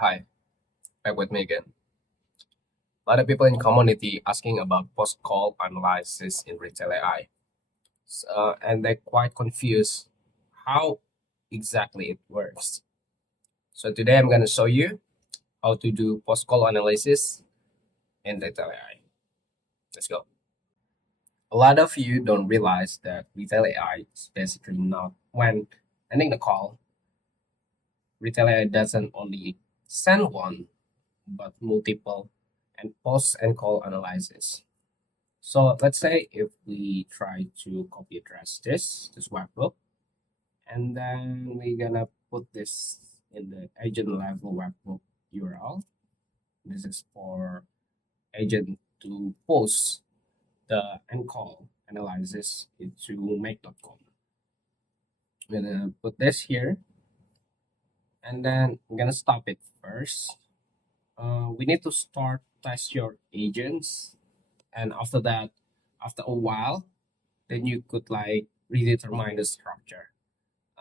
Hi, back with me again. A lot of people in community asking about post-call analysis in Retell AI, and they're quite confused how exactly it works. So today I'm going to show you how to do post-call analysis in Retell AI. Let's go. A lot of you don't realize that Retell AI is basically not when ending the call. Retell AI doesn't only send one, but multiple and post and call analysis. So let's say if we try to copy address this webhook, and then we're gonna put this in the agent level webhook URL. This is for agent to post the end call analysis into make.com. I'm gonna put this here, and then I'm gonna stop it first. We need to start test your agents, and after that, after a while, then you could like redetermine the structure,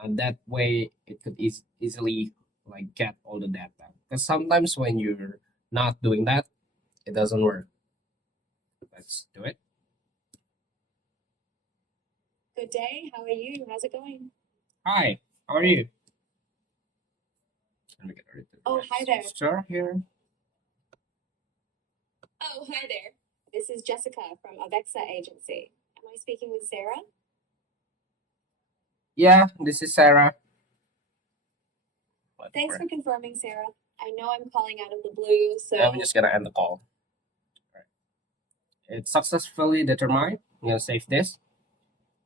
and that way it could easily like get all the data, because sometimes when you're not doing that, it doesn't work. Let's do it. Good day. How are you? How's it going? Hi, how are you? Let me get rid of the Oh, hi there. Sure, here. Oh, hi there. This is Jessica from Avexa Agency. Am I speaking with Sarah? Yeah, this is Sarah. Thanks for confirming, Sarah. I know I'm calling out of the blue, so I'm just gonna end the call. Right. It's successfully determined. I'm gonna save this.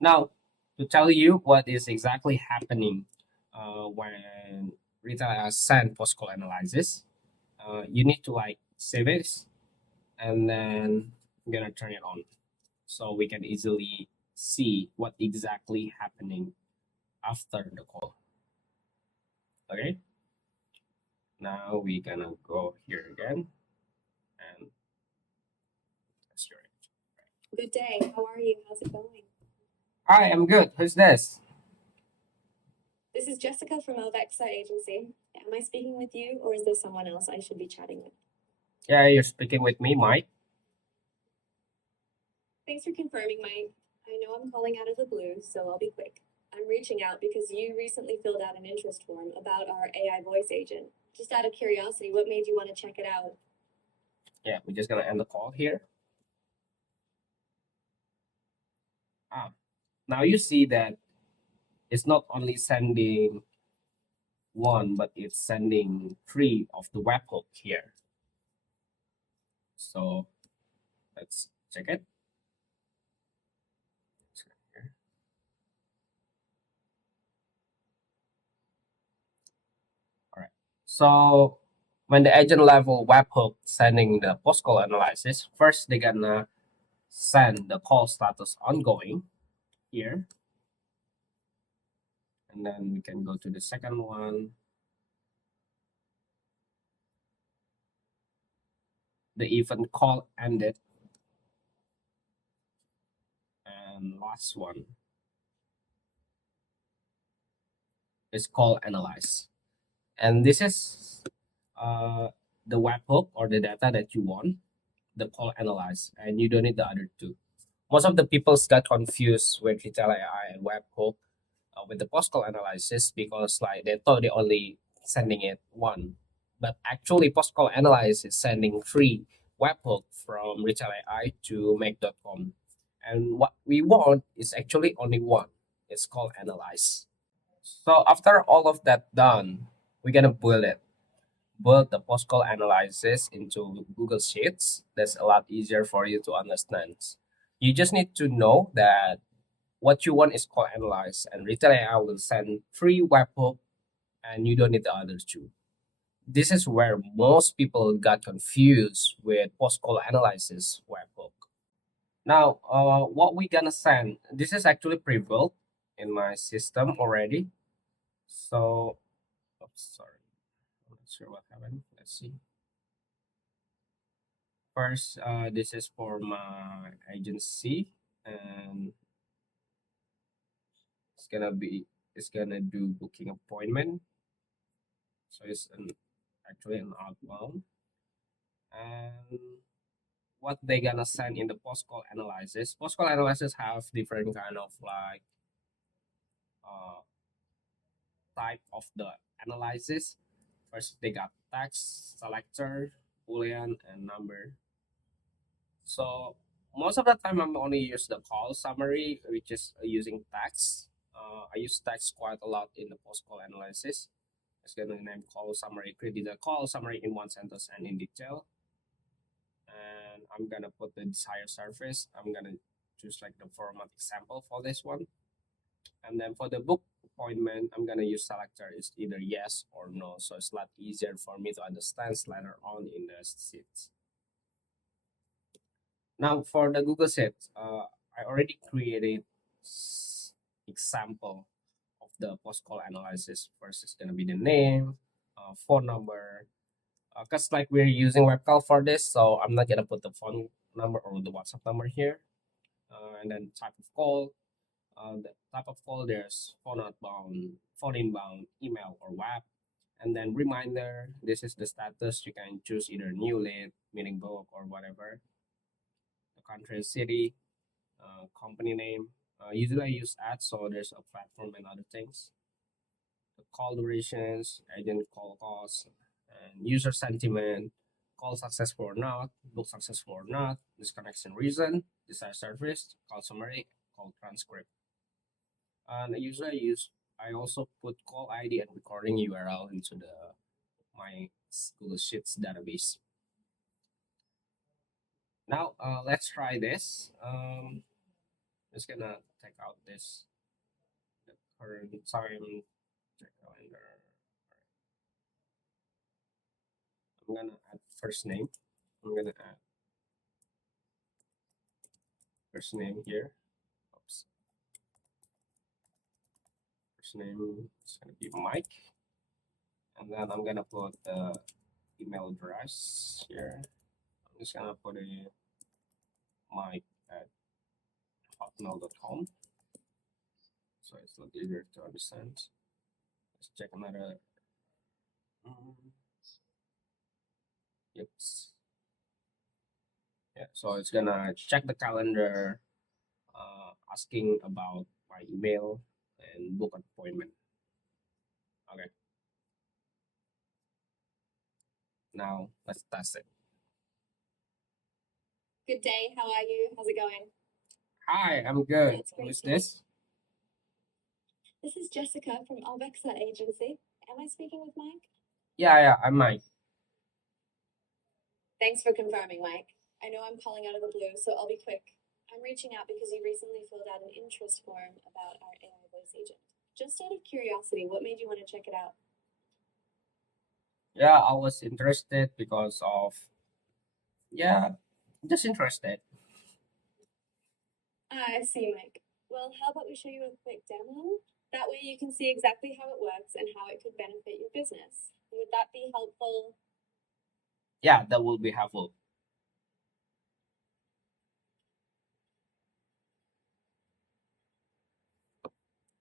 Now, to tell you what is exactly happening when Rita send post-call analysis, you need to like save it, and then I'm gonna turn it on so we can easily see what exactly happening after the call. Okay, now we're gonna go here again and test your it. good day. How are you? How's it going? Hi, I'm good. Who's this? This is Jessica from Avexa Agency. Am I speaking with you, or is there someone else I should be chatting with? Yeah, you're speaking with me, Mike. Thanks for confirming, Mike. I know I'm calling out of the blue, so I'll be quick. I'm reaching out because you recently filled out an interest form about our AI voice agent. Just out of curiosity, what made you want to check it out? Yeah, we're just gonna end the call here. Ah, now you see that it's not only sending one, but it's sending three of the webhook here. So let's check it. All right. So when the agent level webhook sending the post call analysis, first they're gonna send the call status ongoing here, and then we can go to the second one, the event call ended, and last one is call analyze. And this is uh, the webhook or the data that you want, the call analyze, and you don't need the other two. Most of the people got confused with Retell AI and Webhook with the post call analysis, because like they thought they only sending it one, but actually post call analysis is sending three webhook from Retell AI to make.com, and what we want is actually only one. It's called analyze. So after all of that done, we're gonna build the post call analysis into Google Sheets. That's a lot easier for you to understand. You just need to know that what you want is call analyze, and Retail AI will send three webhook, and you don't need the other two. This is where most people got confused with post call analysis webhook. Now, what we gonna send? This is actually pre-built in my system already. So, oops, sorry, I'm not sure what happened. Let's see. First, this is for my agency, and it's gonna do booking appointment. So it's an actually an outbound, and what they gonna send in the post call analysis. Post call analysis have different kind of like uh, type of the analysis. First, they got text, selector, boolean, and number. So most of the time, I'm only use the call summary, which is using text. I use text quite a lot in the post call analysis. It's gonna name call summary, create the call summary in one sentence and in detail. And I'm gonna put the desired surface. I'm gonna choose like the format example for this one. And then for the book appointment, I'm gonna use selector is either yes or no. So it's a lot easier for me to understand later on in the sheets. Now for the Google Sheets, I already created example of the post call analysis. First is gonna be the name, phone number. Cause like we're using web call for this, so I'm not gonna put the phone number or the WhatsApp number here. And then type of call. The type of call there's phone outbound, phone inbound, email or web. And then reminder. This is the status. You can choose either new lead, meeting book or whatever. The country and city, company name. Usually I use ads, so there's a platform and other things. The call durations, agent call costs, and user sentiment, call successful or not, book successful or not, disconnection reason, desired service, call summary, call transcript. And usually I also put call ID and recording URL into the my Google Sheets database. Now let's try this. Just gonna take out this the current time check calendar. I'm gonna add first name. I'm gonna add first name here. Oops. First name is gonna be Mike, and then I'm gonna put the email address here. I'm just gonna put a Mike at hotmail.com, so it's a lot easier to understand. Let's check another. Um, yep. Yeah, so it's gonna check the calendar, asking about my email and book an appointment. Okay, now let's test it. Good day. How are you? How's it going? Hi, I'm good. That's Who great is to hear. this? This is Jessica from Albexa Agency. Am I speaking with Mike? Yeah, I'm Mike. Thanks for confirming, Mike. I know I'm calling out of the blue, so I'll be quick. I'm reaching out because you recently filled out an interest form about our AI voice agent. Just out of curiosity, what made you want to check it out? Yeah, I was interested because of, yeah, just interested. I see, Mike. Well, how about we show you a quick demo? That way you can see exactly how it works and how it could benefit your business. Would that be helpful? Yeah, that will be helpful.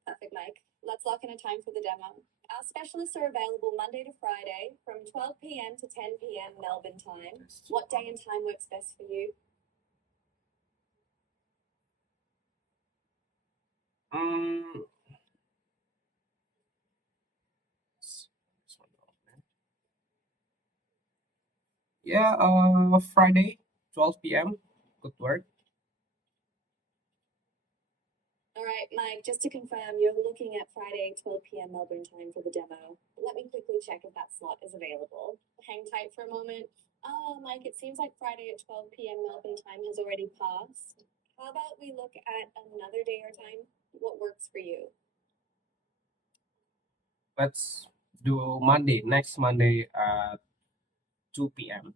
Perfect, Mike. Let's lock in a time for the demo. Our specialists are available Monday to Friday from 12 p.m. to 10 p.m. Melbourne time. What day and time works best for you? Um, this one open. Yeah, Friday, 12 p.m. Good work. All right, Mike, just to confirm, you're looking at Friday, 12 p.m. Melbourne time for the demo. Let me quickly check if that slot is available. Hang tight for a moment. Oh, Mike, it seems like Friday at 12 p.m. Melbourne time has already passed. How about we look at another day or time? What works for you? Let's do Monday, next Monday at 2 p.m.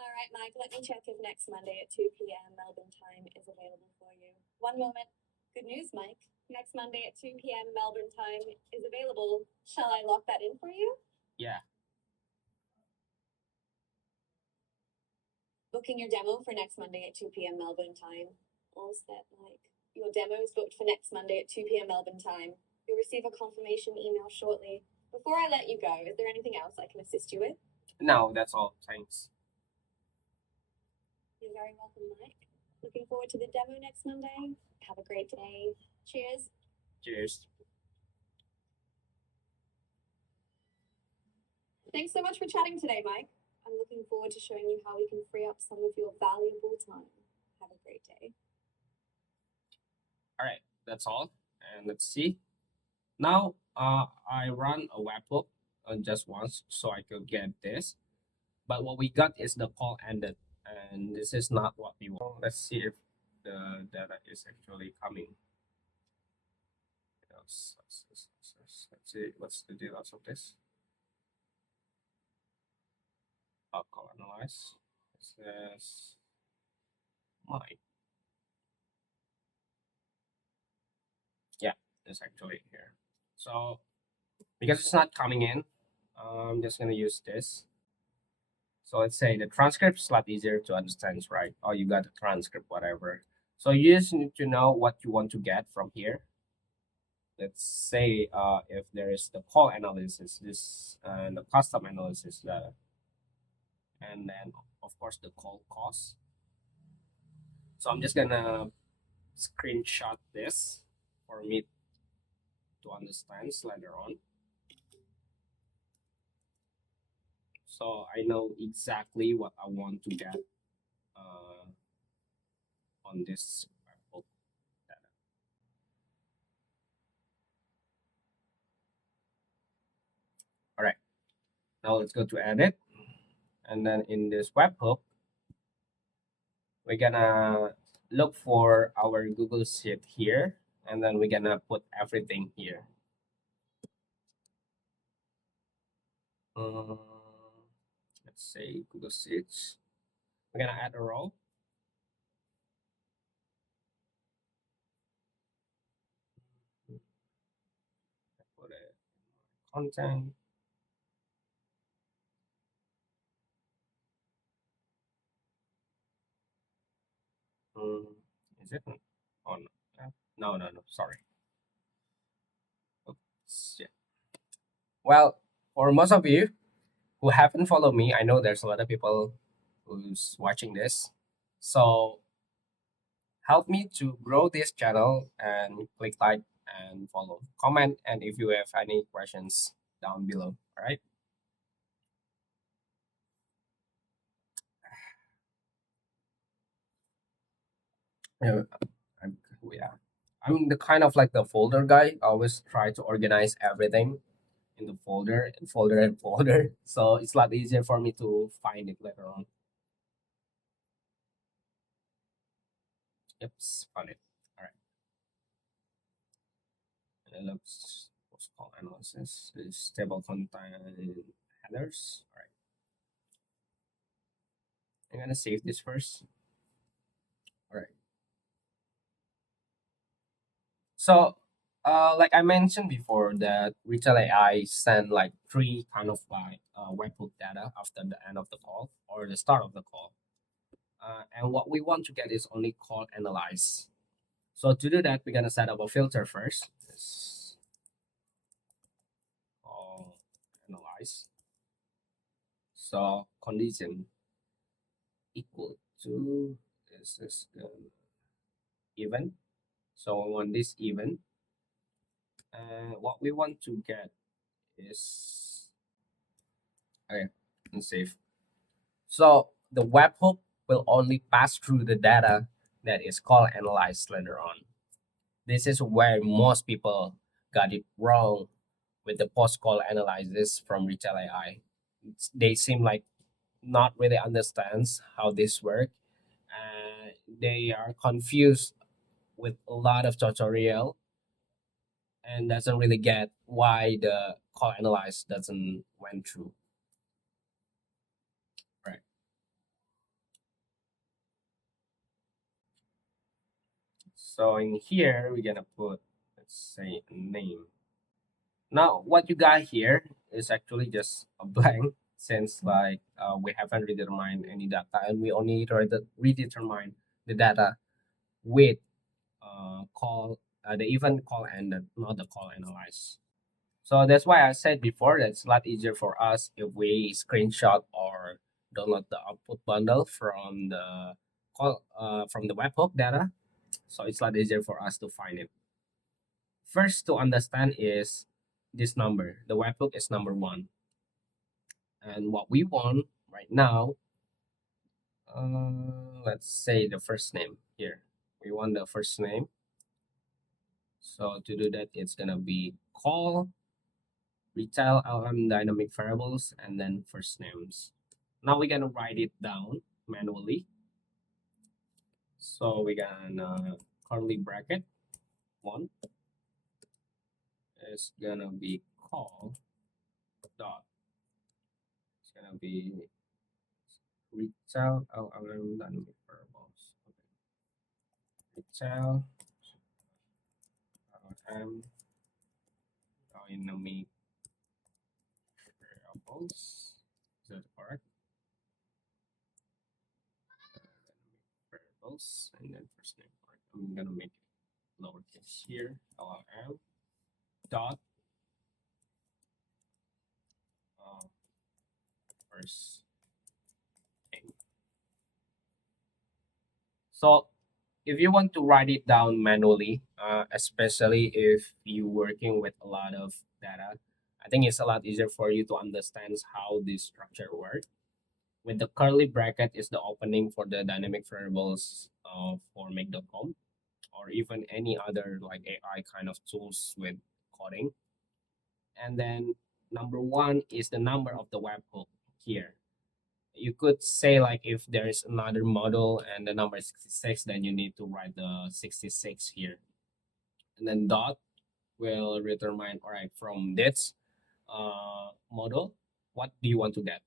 All right, Mike, let me check if next Monday at 2 p.m. Melbourne time is available for you. One moment. Good news, Mike. Next Monday at 2 p.m. Melbourne time is available. Shall I lock that in for you? Yeah, Booking your demo for next Monday at 2 p.m. Melbourne time. All set, Mike. Your demo is booked for next Monday at 2 p.m. Melbourne time. You'll receive a confirmation email shortly. Before I let you go, is there anything else I can assist you with? No, that's all. Thanks. You're very welcome, Mike. Looking forward to the demo next Monday. Have a great day. Cheers. Cheers. Thanks so much for chatting today, Mike. I'm looking forward to showing you how we can free up some of your valuable time. Have a great day. All right, that's all. And let's see. Now, I run a webhook just once so I could get this. But what we got is the call ended, and this is not what we want. Let's see if the data is actually coming. Let's see what's the details of this. I'll call analyze. It says my. Yeah, it's actually here. So because it's not coming in, I'm just gonna use this. So let's say the transcript is a lot easier to understand, right? Oh, you got a transcript, whatever. So you just need to know what you want to get from here. Let's say if there is the call analysis, this and the custom analysis, and then of course the call cost. So I'm just gonna screenshot this for me to understand later on. So I know exactly what I want to get uh, on this webhook data. All right, now let's go to edit, and then in this webhook, we're gonna look for our Google Sheet here, and then we're gonna put everything here. Um, let's say Google Sheets. We're gonna add a row. Put it content. Is it? Oh no. No. Sorry. Oops, yeah. Well, for most of you who haven't followed me, I know there's a lot of people who's watching this. So help me to grow this channel and click like and follow. Comment and if you have any questions down below. All right. Yeah, I'm, yeah. I'm the kind of like the folder guy. I always try to organize everything in the folder and folder and folder. So it's a lot easier for me to find it later on. Yep, found it. All right. And it looks what's called analysis is table content headers. All right. I'm gonna save this first. All right. So, like I mentioned before, that Retell AI send like three kind of like webhook data after the end of the call or the start of the call. And what we want to get is only call analyze. So to do that, we're gonna set up a filter first. This call analyze. So condition equal to this is the event. So we want this event. And what we want to get is okay, and save. So the webhook will only pass through the data that is call analyzed later on. This is where most people got it wrong with the post call analysis from Retell AI. They seem like not really understands how this work. They are confused with a lot of tutorial and doesn't really get why the call analyze doesn't went through. Right. So in here we're gonna put, let's say, a name. Now what you got here is actually just a blank since like we haven't redetermined any data and we only redetermine the data with call the event call ended, not the call analyze. So that's why I said before that it's a lot easier for us if we screenshot or download the output bundle from the from the webhook data. So it's a lot easier for us to find it. First to understand is this number. The webhook is number one. And what we want right now, let's say the first name here. We want the first name. So to do that, it's gonna be call retail LM dynamic variables and then first names. Now we're gonna write it down manually. So we're gonna curly bracket one is gonna be call dot. It's gonna be retail LM dynamic variables. Retail LM dynamic variables. Is that correct? Variables and then first name. Correct. I'm gonna make it lowercase here. LM dot uh, first name. So if you want to write it down manually, especially if you're working with a lot of data, I think it's a lot easier for you to understand how this structure works. With the curly bracket is the opening for the dynamic variables for make.com or even any other like AI kind of tools with coding. And then number one is the number of the webhook here. You could say like if there is another model and the number is 66, then you need to write the 66 here. And then dot will determine, all right, from this model, what do you want to get?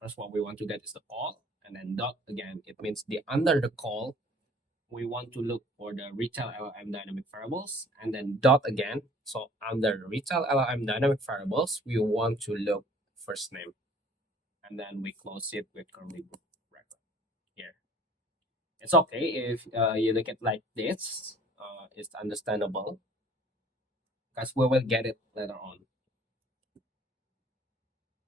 First, what we want to get is the call, and then dot again. It means the under the call, we want to look for the retail LLM dynamic variables, and then dot again. So under the retail LLM dynamic variables, we want to look first name, and then we close it with curly bracket here. It's okay if you look at like this. It's understandable because we will get it later on.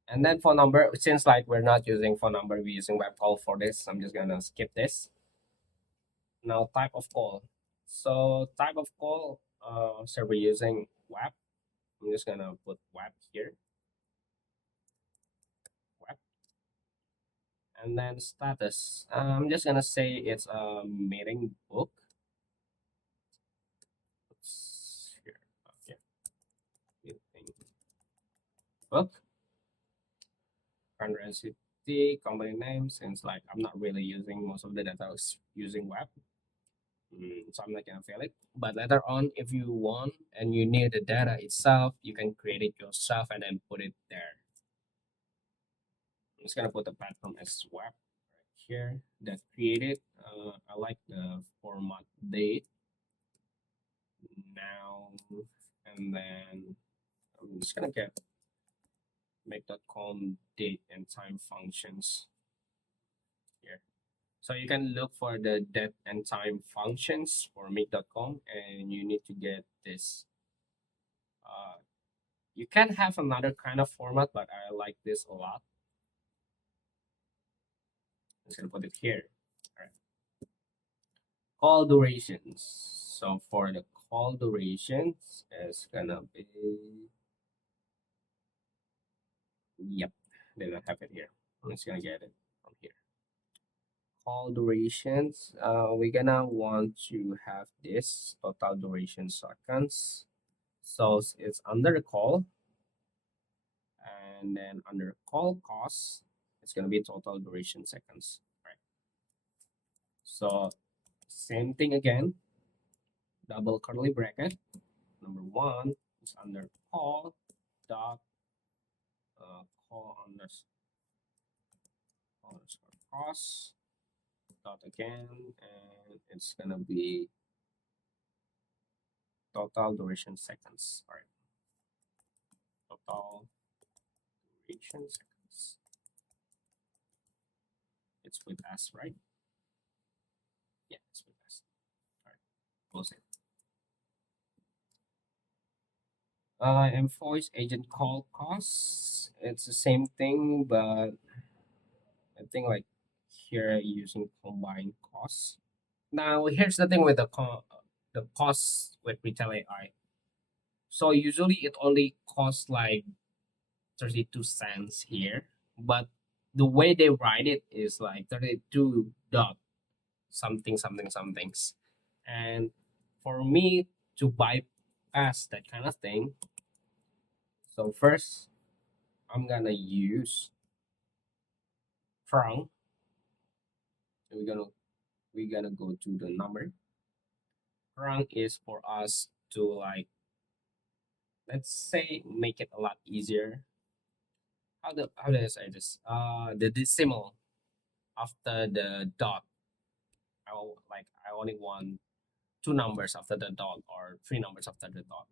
And then phone number, since like we're not using phone number, we're using web call for this. I'm just gonna skip this. Now type of call. So type of call, so we're using web. I'm just gonna put web here, web, and then status. I'm just gonna say it's a meeting book. It's here, yeah, meeting book. Country and city, company name. Since like I'm not really using most of the data, I was using web. So I'm not gonna fill it. But later on, if you want and you need the data itself, you can create it yourself and then put it there. I'm just gonna put the platform as web right here. That created. I like the format date now, and then I'm just gonna get make.com date and time functions here. So you can look for the date and time functions for make.com, and you need to get this. Uh, you can have another kind of format, but I like this a lot. I'm just gonna put it here. All right. Call durations. So for the call durations, it's gonna be, yep, they don't have it here. I'm just gonna get it from here. Call durations. We're gonna want to have this total duration seconds. So it's under the call, and then under call cost, it's gonna be total duration seconds, right? So same thing again, double curly bracket. Number one is under call dot call underscore cost dot again, and it's gonna be total duration seconds. All right, total duration seconds. It's with S, right? Yeah, it's with S. All right, close it. And voice agent call costs, it's the same thing, but I think like here using combined costs. Now here's the thing with the costs with Retail AI. So usually it only costs like 32 cents here, but the way they write it is like 32 dot something something somethings. And for me to bypass that kind of thing, so first I'm gonna use trunk. We're gonna go to the number. Trunk is for us to like, let's say, make it a lot easier. How do I say this? The decimal after the dot. I only want two numbers after the dot or three numbers after the dot.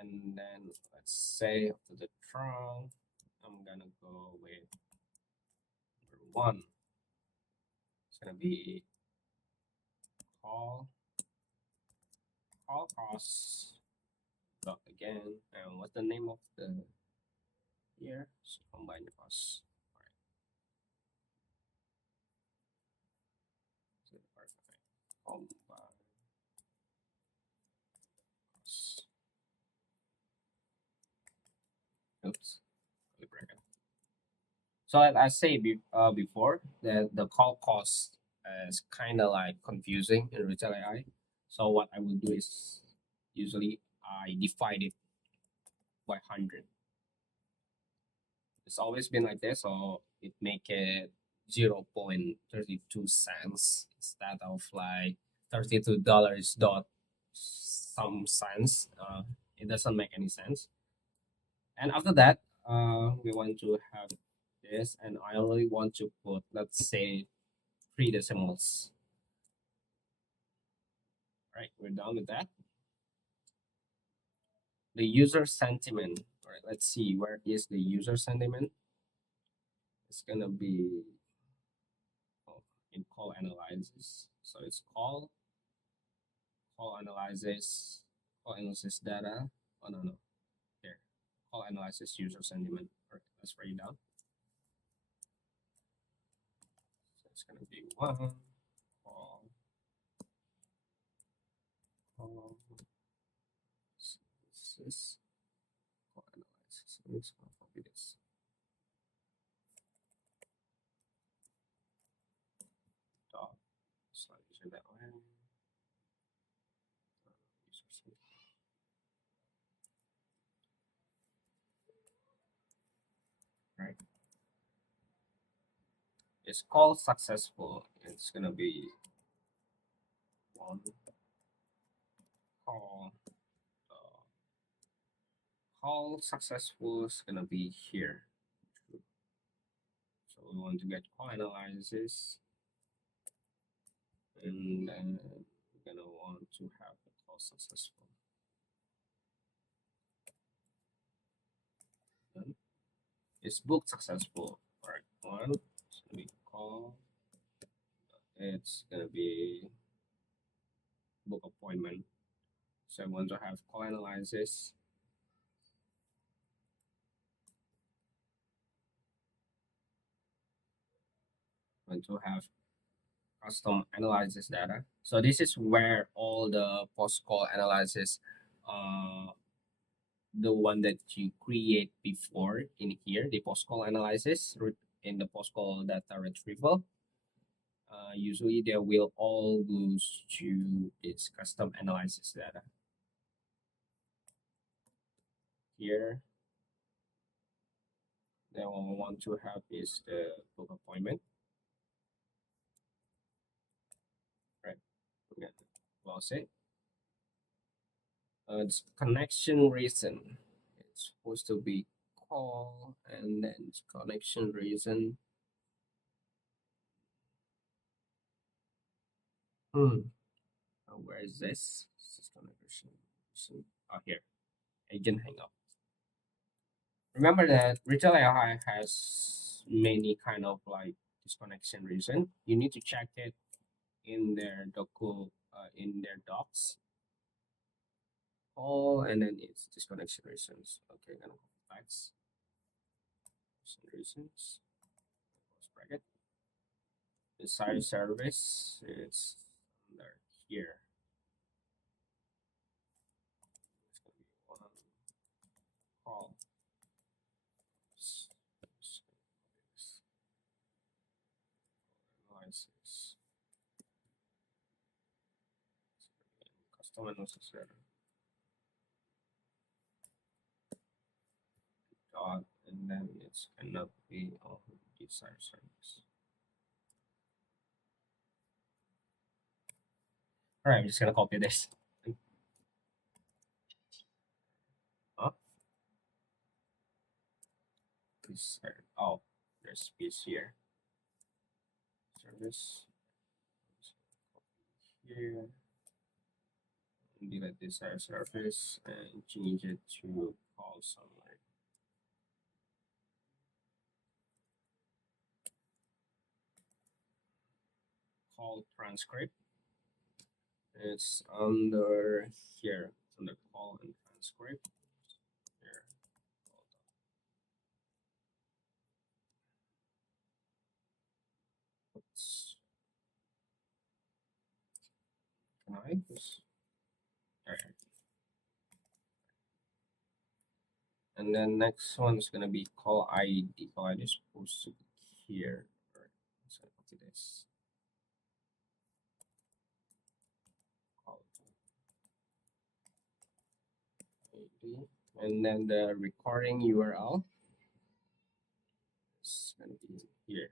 And then let's say after the trunk, I'm gonna go with number one. It's gonna be call call costs dot again. And what's the name of the here? So combine costs. Alright, so combine costs. Oops, curly bracket. So as I say before, that the call cost is kind of like confusing in retail AI. So what I will do is usually I divide it by 100. It's always been like this, so it make it 0.32 cents instead of like $32 dot some cents. It doesn't make any sense. And after that, we want to have this, and I only want to put, let's say, three decimals. Right, we're done with that. The user sentiment. All right, let's see, where is the user sentiment? It's gonna be, oh, in call analysis. So it's call analysis, call analysis data. Oh no, no, here. Call analysis user sentiment. All right, let's write it down. So it's gonna be one call call analysis. Call analysis. I'm just gonna copy this. Dot. So user that way. User sentiment. Right. It's called successful. It's gonna be one call. Call successful is gonna be here. So we want to get call analysis, and then we're gonna want to have the call successful. Then it's booked successful. All right, one. It's gonna be call. It's gonna be book appointment. So I want to have call analysis. Want to have custom analysis data. So this is where all the post call analysis, the one that you create before in here, the post call analysis in the post call data retrieval. Usually they will all goes to its custom analysis data. Here, then what we want to have is the book appointment. Right, we're gonna close it. It's connection reason. It's supposed to be call and then it's connection reason. Where is this? This is connection reason. Oh, here. Agent hang up. Remember that Retail AI has many kind of like disconnection reason. You need to check it in their docu in their docs. call, and then it's disconnection reasons. Okay, gonna go facts reasons. Close bracket. Desired service is under here. It's gonna be one call. Analysis. Custom unnecessary. Dot, and then it's cannot be on desired service. All right, I'm just gonna copy this. Oh, desired. Oh, there's space here. Service. Here. Delete desired service and change it to call summary. Call transcript. It's under here. It's under call and transcript. Here. Oops. Can I just there. And then next one is gonna be call ID. Call ID is supposed to be here. Alright, let's copy this. Call ID. And then the recording URL is gonna be here.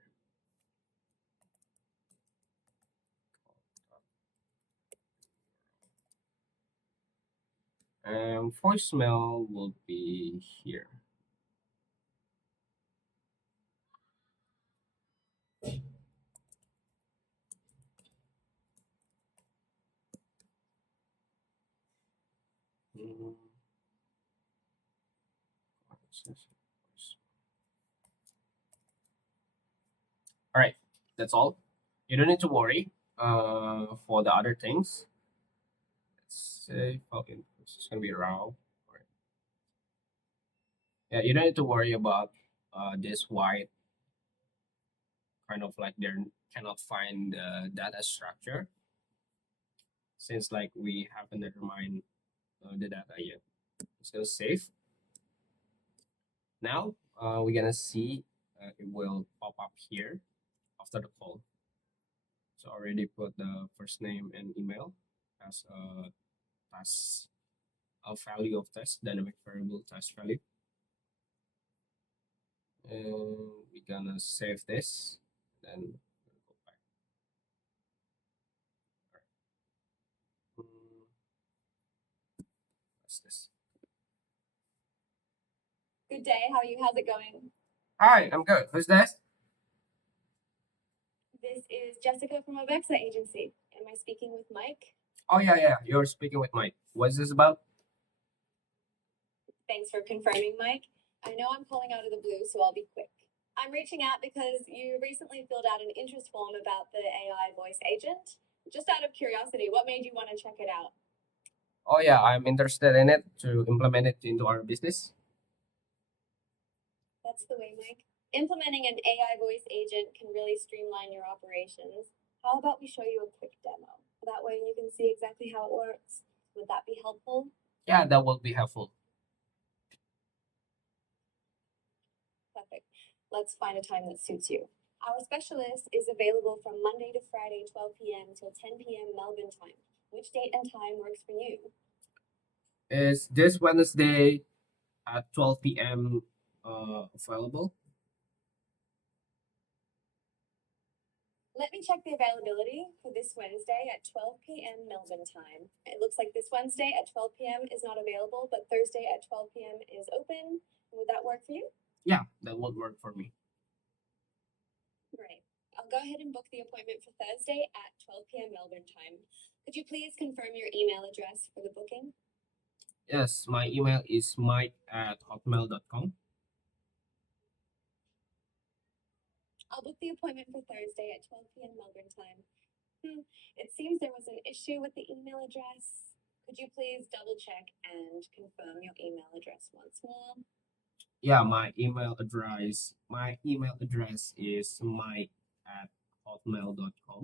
And voicemail will be here. Mm. All right, that's all. You don't need to worry for the other things. Let's say, okay, it's just gonna be raw. All right. Yeah, you don't need to worry about this white kind of like they cannot find the data structure since like we haven't determined the data yet. It's gonna save. Now we're gonna see it will pop up here after the call. So already put the first name and email as a task, a value of test, dynamic variable test value. And we're gonna save this, then go back. Mm, what's this? Good day. How are you? How's it going? Hi, I'm good. Who's this? This is Jessica from Webhook agency. Am I speaking with Mike? Oh yeah. You're speaking with Mike. What's this about? Thanks for confirming, Mike. I know I'm calling out of the blue, so I'll be quick. I'm reaching out because you recently filled out an interest form about the AI voice agent. Just out of curiosity, what made you want to check it out? Oh yeah, I'm interested in it to implement it into our business. That's the way, Mike. Implementing an AI voice agent can really streamline your operations. How about we show you a quick demo? That way you can see exactly how it works. Would that be helpful? Yeah, that will be helpful. Perfect. Let's find a time that suits you. Our specialist is available from Monday to Friday, 12 p.m. till 10 p.m. Melbourne time. Which date and time works for you? Is this Wednesday at 12 p.m. Available? Let me check the availability for this Wednesday at 12 p.m. Melbourne time. It looks like this Wednesday at 12 p.m. is not available, but Thursday at 12 p.m. is open. Would that work for you? Yeah, that would work for me. Great. I'll go ahead and book the appointment for Thursday at 12 p.m. Melbourne time. Could you please confirm your email address for the booking? Yes, my email is mike@hotmail.com. I'll book the appointment for Thursday at 12 p.m. Melbourne time. It seems there was an issue with the email address. Could you please double check and confirm your email address once more? Yeah, my email address is mike@hotmail.com.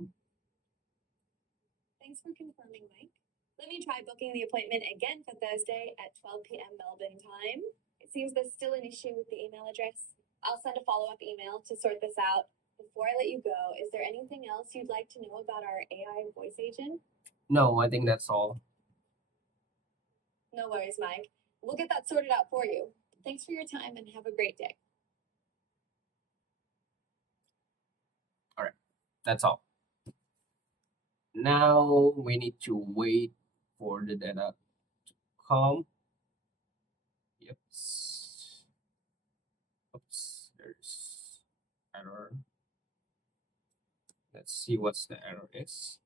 Thanks for confirming, Mike. Let me try booking the appointment again for Thursday at 12 p.m. Melbourne time. It seems there's still an issue with the email address. I'll send a follow-up email to sort this out. Before I let you go, is there anything else you'd like to know about our AI voice agent? No, I think that's all. No worries, Mike. We'll get that sorted out for you. Thanks for your time and have a great day. All right, that's all. Now we need to wait for the data to come. Yep. Oops, there's error. Let's see what's the error is.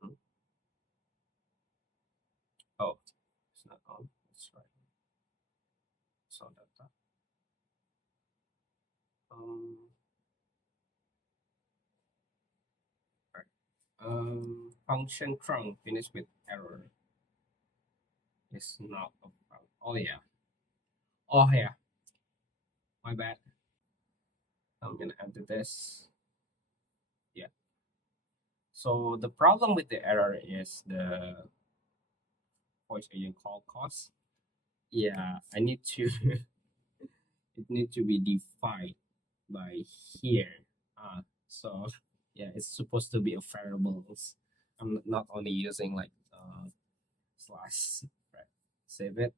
Hmm. Oh, it's not on. That's right. So data. Um. Right. Function trunk finished with error is not about. Oh yeah. Oh yeah. My bad. I'm gonna enter this. Yeah. So the problem with the error is the voice agent call cost. Yeah, I need to it need to be defined by here. So yeah, it's supposed to be a variables. I'm not only using like slash, right? Save it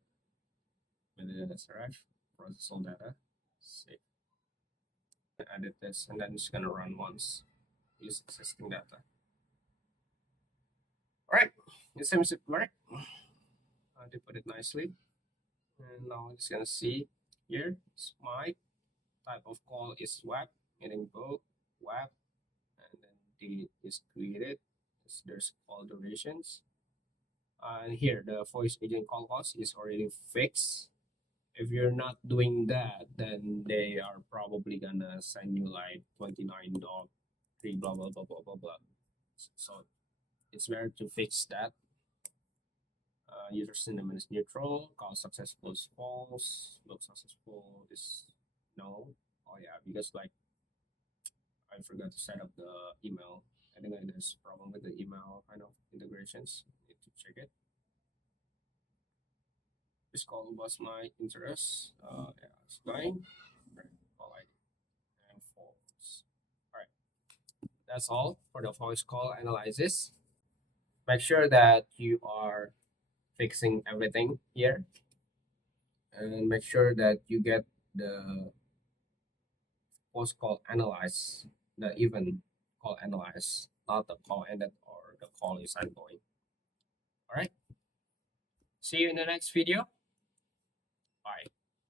with the SRF, process all data, save, edit this, and then it's gonna run once. Use existing data. All right, it seems to work. They put it nicely, and now it's gonna see here. It's my type of call is web, meaning both web, and then the is created. There's call durations. And here the voice agent call cost is already fixed. If you're not doing that, then they are probably gonna send you like $29 blah blah blah blah blah blah. So it's better to fix that. User sentiment is neutral. Call successful is false. Look successful is no. Oh yeah, because like I forgot to set up the email. I think there's a problem with the email kind of integrations. Need to check it. This call was my interest. Yeah, it's going. Right, call ID and false. All right, that's all for the voice call analysis. Make sure that you are fixing everything here, and make sure that you get the post call analyze, the even call analyze, not the call ended or the call is ongoing. All right. See you in the next video.